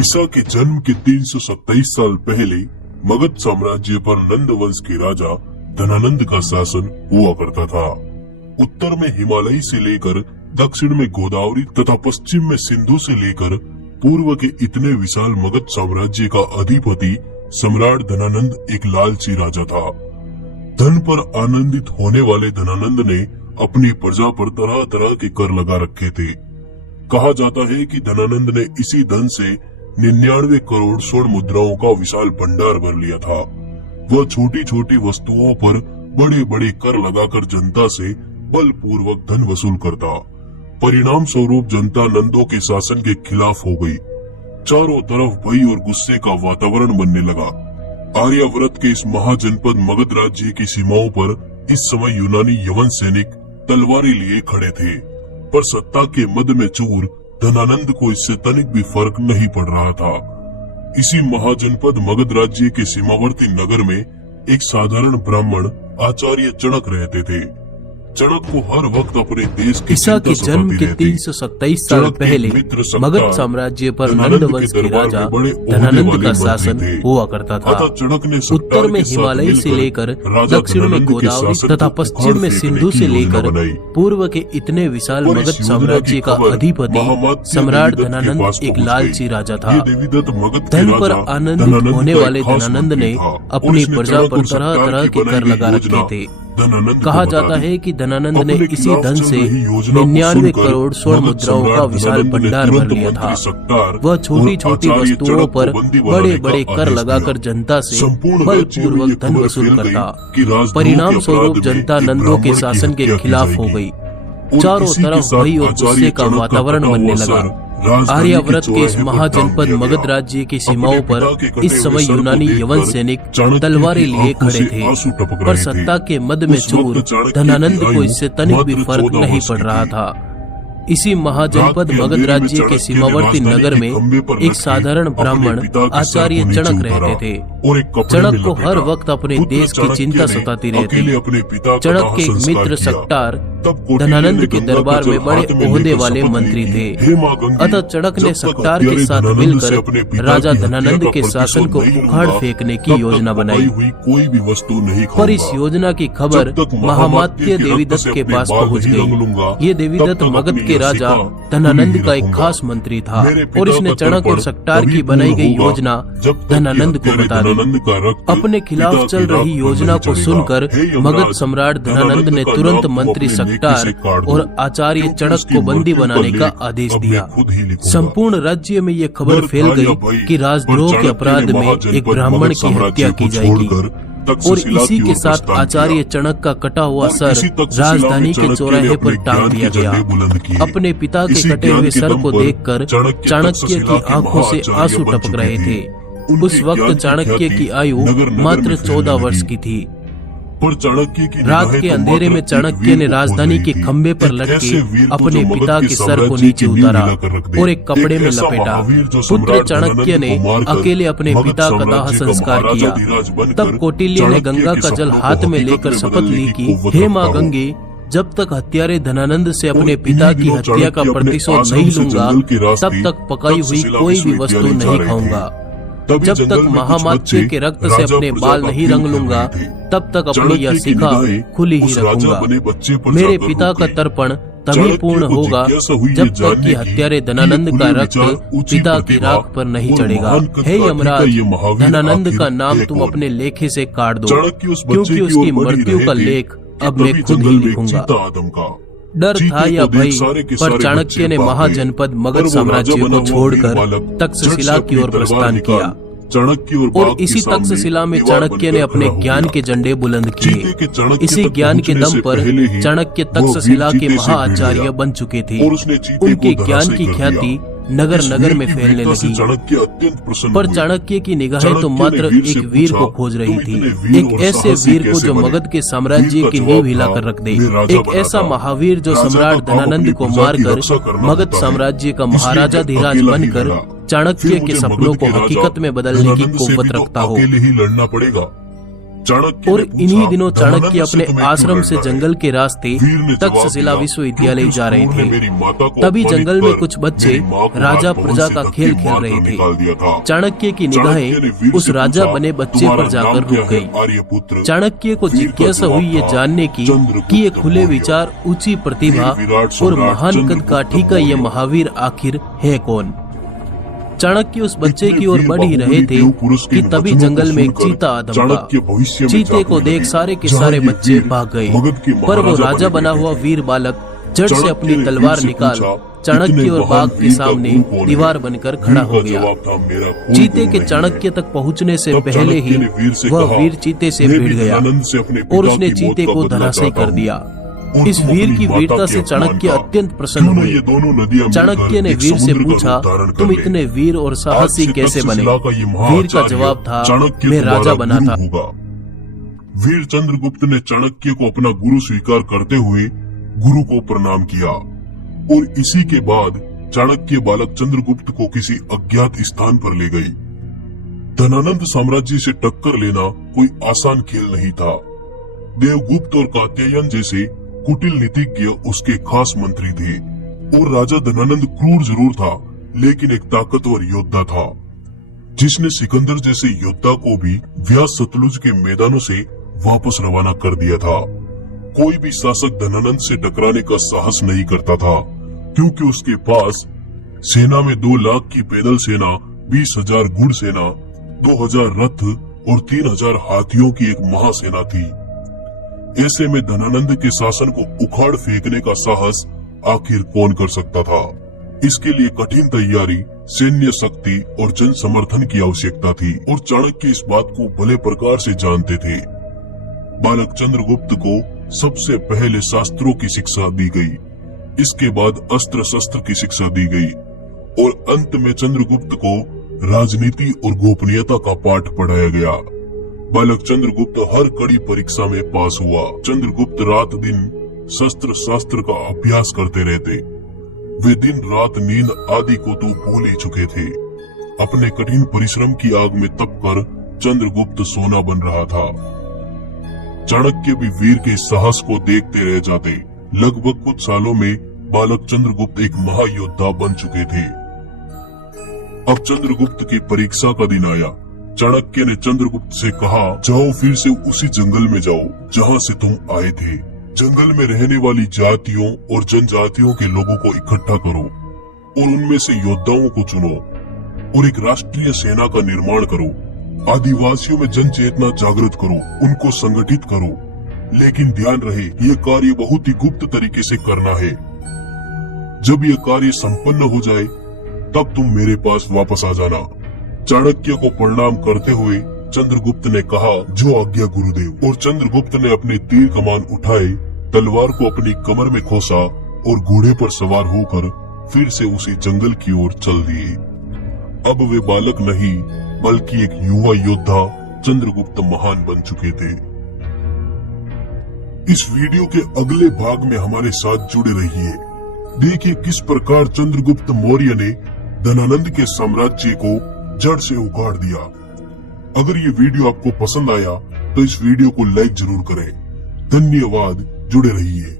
ईसा के जन्म के 327 साल पहले मगध साम्राज्य पर नंद वंश के राजा धनानंद का शासन हुआ करता था। उत्तर में हिमालय से लेकर दक्षिण में गोदावरी तथा पश्चिम में सिंधु से लेकर पूर्व के इतने विशाल मगध साम्राज्य का अधिपति सम्राट धनानंद एक लालची राजा था। धन पर आनंदित होने वाले धनानंद ने अपनी प्रजा पर तरह तरह के कर लगा रखे थे। कहा जाता है कि धनानंद ने इसी धन से 99 करोड़ स्वर्ण मुद्राओं का विशाल भंडार भर लिया था। वह छोटी छोटी वस्तुओं पर बड़े बड़े कर लगाकर जनता से बलपूर्वक धन वसूल करता। परिणाम स्वरूप जनता नंदों के शासन के खिलाफ हो गई। चारों तरफ भय और गुस्से का वातावरण बनने लगा। आर्यावर्त के इस महाजनपद मगध राज्य की सीमाओं पर इस समय यूनानी यवन सैनिक तलवारें लिए खड़े थे, पर सत्ता के मद में चूर धनानंद को इससे तनिक भी फर्क नहीं पड़ रहा था। इसी महाजनपद मगध राज्य के सीमावर्ती नगर में एक साधारण ब्राह्मण आचार्य चणक रहते थे। चणक को हर वक्त अपने देश की ईसा के जन्म के 327 साल पहले मगध साम्राज्य पर नंद वंश के राजा धनानंद का शासन हुआ करता था। उत्तर में हिमालय से लेकर दक्षिण में गोदावरी तथा पश्चिम में सिंधु से लेकर पूर्व के इतने विशाल मगध साम्राज्य का अधिपति सम्राट धनानंद एक लालची राजा था। धन पर आनंदित होने वाले धनानंद ने अपनी प्रजा पर तरह तरह के कर लगा रखे थे। कहा जाता है कि धनानंद ने इसी धन से 99 करोड़ स्वर्ण मुद्राओं का विशाल भंडार भर लिया था। वह छोटी छोटी वस्तुओं पर बड़े बड़े कर लगाकर जनता से बलपूर्वक धन वसूल करता। परिणाम स्वरूप जनता नंदों के शासन के खिलाफ हो गई। चारों तरफ भय और गुस्से का वातावरण बनने लगा। आर्यावर्त के इस महाजनपद मगध राज्य की सीमाओं पर इस समय यूनानी यवन सैनिक तलवारें लिए खड़े थे, पर सत्ता के मद में चूर धनानंद को इससे तनिक भी फर्क नहीं पड़ रहा था। इसी महाजनपद मगध राज्य के सीमावर्ती नगर में एक साधारण ब्राह्मण आचार्य चणक रहते थे। चणक को हर वक्त अपने देश की चिंता सताती रहती। चणक के एक मित्र सक्टार धनानंद के दरबार में बड़े ओहदे वाले मंत्री थे। अतः चणक ने सक्टार के साथ मिलकर राजा धनानंद के शासन को उखाड़ फेंकने की योजना बनाई। पर इस योजना की खबर महामात्य देवीदत्त के पास पहुंच गई। ये देवीदत्त मगध के राजा धनानंद का एक खास मंत्री था और इसने चणक और सक्टार की बनाई गई योजना धनानंद को बता दी। अपने खिलाफ चल रही योजना को सुनकर मगध सम्राट धनानंद ने तुरंत मंत्री सक्टार और आचार्य चणक को बंदी बनाने का आदेश दिया। संपूर्ण राज्य में ये खबर फैल गई कि राजद्रोह के अपराध में एक ब्राह्मण की हत्या की जाएगी और इसी के साथ आचार्य चणक का कटा हुआ सर राजधानी के चौराहे पर टांग दिया गया। अपने पिता के कटे हुए सर को देखकर चाणक्य की आंखों से आंसू टपक रहे थे। उस वक्त चाणक्य की आयु मात्र 14 वर्ष की थी। रात के अंधेरे में चाणक्य ने राजधानी के खंबे पर लटके अपने पिता के सर को नीचे उतारा और एक कपड़े में लपेटा। पुत्र चाणक्य ने अकेले अपने पिता का दाह संस्कार किया। तब कौटिल्य ने गंगा का जल हाथ में लेकर शपथ ली कि हे माँ गंगे, जब तक हत्यारे धनानंद से अपने पिता की हत्या का प्रतिशोध नहीं लूंगा तब तक पकाई हुई कोई भी वस्तु नहीं खाऊंगा। जब तक महामात्य के रक्त से अपने बाल नहीं रंग लूंगा तब तक अपनी यह शिखा खुली ही रखूंगा। मेरे पिता का तर्पण तभी पूर्ण होगा जब तक कि हत्यारे धनानंद का रक्त पिता की राख पर नहीं चढ़ेगा। हे यमराज, धनानंद का नाम तुम अपने लेखे से काट दो, क्योंकि उसकी मृत्यु का लेख अब मैं खुद ही लिखूंगा। डर था या भय, पर चाणक्य ने महाजनपद मगध साम्राज्य को छोड़कर तक्षशिला की ओर प्रस्थान किया और इसी तक्षशिला में चाणक्य ने अपने ज्ञान के झंडे बुलंद किए। इसी ज्ञान के दम पर चाणक्य तक्षशिला के महाआचार्य बन चुके थे। उनके ज्ञान की ख्याति नगर नगर में फैलने लगी। पर चाणक्य की निगाहें तो मात्र एक वीर को खोज रही थी, एक ऐसे वीर को जो मगध के साम्राज्य की नींव हिलाकर रख दे, एक ऐसा महावीर जो सम्राट धनानंद को मारकर मगध साम्राज्य का महाराजा धीराज बनकर चाणक्य के सपनों को हकीकत में बदलने की कुव्वत रखता हो। चाणक्य और ने पूछा, इन्हीं दिनों चाणक्य धनानंद से अपने तुम्हें क्यों आश्रम से डरना है? जंगल के रास्ते वीर ने जवाब तक्षशिला दिया, विश्वविद्यालय क्योंकि जा रहे उस क्रूर ने थे। मेरी माता को तभी अपमानित जंगल में कर कुछ बच्चे मेरी माँ को राजा राजभवन प्रजा से का धक्के खेल खेल मारकर रहे थे। निकाल दिया था। चाणक्य की चाणक्य ने निगाहें वीर उस से राजा पूछा, बने बच्चे तुम्हारा पर जाकर नाम क्या रुक है, गई। आर्यपुत्र? चाणक्य को वीर का जिज्ञासा जवाब हुई ये था, जानने की चंद्रगुप्त कि ये खुले मौर्य। विचार, ऊंची प्रतिभा वीर विराट और सम्राट महान कद चंद्रगुप्त काठी का ये मौर्य। महावीर आखिर है कौन? चाणक्य उस बच्चे इतने की ओर वीर बढ़ ही रहे बाहुबली थे देव पुरुष के कि तभी वचनों को जंगल में एक सुनकर चीता आ चाणक्य धमका। भविष्य में चीते को जागने देख लगे, सारे के जहाँ सारे ये बच्चे वीर भाग गए, मगध के पर वो महाराजा राजा बने बना बैठे हुआ थे। वीर बालक जड़ से चाणक्य अपनी ने तलवार वीर से निकाल पूछा, चाणक्य इतने और महान बाघ के वीर का सामने गुरु कौन है? दीवार बनकर खड़ा वीर हो का गया। जवाब था, मेरा कोई चीते गुरु के नहीं चाणक्य है। तक पहुंचने से तब पहले ही चाणक्य ने वीर से वह कहा, वीर चीते से मैं भिड़ भी गया धनानंद से अपने और पिता उसने की मौत चीते का को बदला धराशायी चाहता कर हूँ। दिया। और इस तुम वीर अपनी की माता वीरता के से अपमान चाणक्य का। अत्यंत क्यों प्रसन्न न हुए। ये दोनों नदियां चाणक्य मिलकर ने एक वीर से समुद्र का पूछा, रूप धारण कर तुम लें। इतने वीर और आज साहसी से कैसे बने? तक्षशिला का ये वीर का महाआचार्य जवाब था, चाणक्य मैं राजा तुम्हारा बना गुरु था। होगा। वीर चंद्रगुप्त ने चाणक्य को अपना गुरु स्वीकार करते हुए गुरु को प्रणाम किया और इसी के बाद चाणक्य बालक चंद्रगुप्त को किसी अज्ञात स्थान पर ले गई। धनानंद साम्राज्य से टक्कर लेना कोई आसान खेल नहीं था। देवगुप्त और कात्यायन जैसे कुटिल नीतिज्ञ उसके खास मंत्री थे और राजा धनानंद क्रूर जरूर था, लेकिन एक ताकतवर योद्धा था जिसने सिकंदर जैसे योद्धा को भी व्यास सतलुज के मैदानों से वापस रवाना कर दिया था। कोई भी शासक धनानंद से टकराने का साहस नहीं करता था, क्योंकि उसके पास सेना में 2 लाख की पैदल सेना, 20,000 घुड़ सेना, 2,000 रथ और 3,000 हाथियों की एक महासेना थी। ऐसे में धनानंद के शासन को उखाड़ फेंकने का साहस आखिर कौन कर सकता था? इसके लिए कठिन तैयारी, सैन्य शक्ति और जन समर्थन की आवश्यकता थी और चाणक्य इस बात को भले प्रकार से जानते थे। बालक चंद्रगुप्त को सबसे पहले शास्त्रों की शिक्षा दी गई, इसके बाद अस्त्र शस्त्र की शिक्षा दी गई और अंत में चंद्रगुप्त को राजनीति और गोपनीयता का पाठ पढ़ाया गया। बालक चंद्रगुप्त हर कड़ी परीक्षा में पास हुआ। चंद्रगुप्त रात दिन शस्त्र शास्त्र का अभ्यास करते रहते। वे दिन रात नींद आदि को तो भूल ही चुके थे। अपने कठिन परिश्रम की आग में तप कर चंद्रगुप्त सोना बन रहा था। चाणक्य भी वीर के साहस को देखते रह जाते। लगभग कुछ सालों में बालक चंद्रगुप्त एक महायोद्धा बन चुके थे। अब चंद्रगुप्त की परीक्षा का दिन आया। चाणक्य ने चंद्रगुप्त से कहा, जाओ फिर से उसी जंगल में जाओ जहाँ से तुम आए थे। जंगल में रहने वाली जातियों और जनजातियों के लोगों को इकट्ठा करो और उनमें से योद्धाओं को चुनो और एक राष्ट्रीय सेना का निर्माण करो। आदिवासियों में जन चेतना जागृत करो, उनको संगठित करो, लेकिन ध्यान रहे ये कार्य बहुत ही गुप्त तरीके से करना है। जब ये कार्य संपन्न हो जाए तब तुम मेरे पास वापस आ जाना। चाणक्य को प्रणाम करते हुए चंद्रगुप्त ने कहा, जो आज्ञा गुरुदेव। और चंद्रगुप्त ने अपने तीर कमान उठाए, तलवार को अपनी कमर में खोसा और घोड़े पर सवार होकर फिर से उसी जंगल की ओर चल दिए। अब वे बालक नहीं बल्कि एक युवा योद्धा चंद्रगुप्त महान बन चुके थे। इस वीडियो के अगले भाग में हमारे साथ जुड़े रहिए। देखिए किस प्रकार चंद्रगुप्त मौर्य ने धनानंद के साम्राज्य को जड़ से उखाड़ दिया। अगर ये वीडियो आपको पसंद आया तो इस वीडियो को लाइक जरूर करें। धन्यवाद, जुड़े रहिए।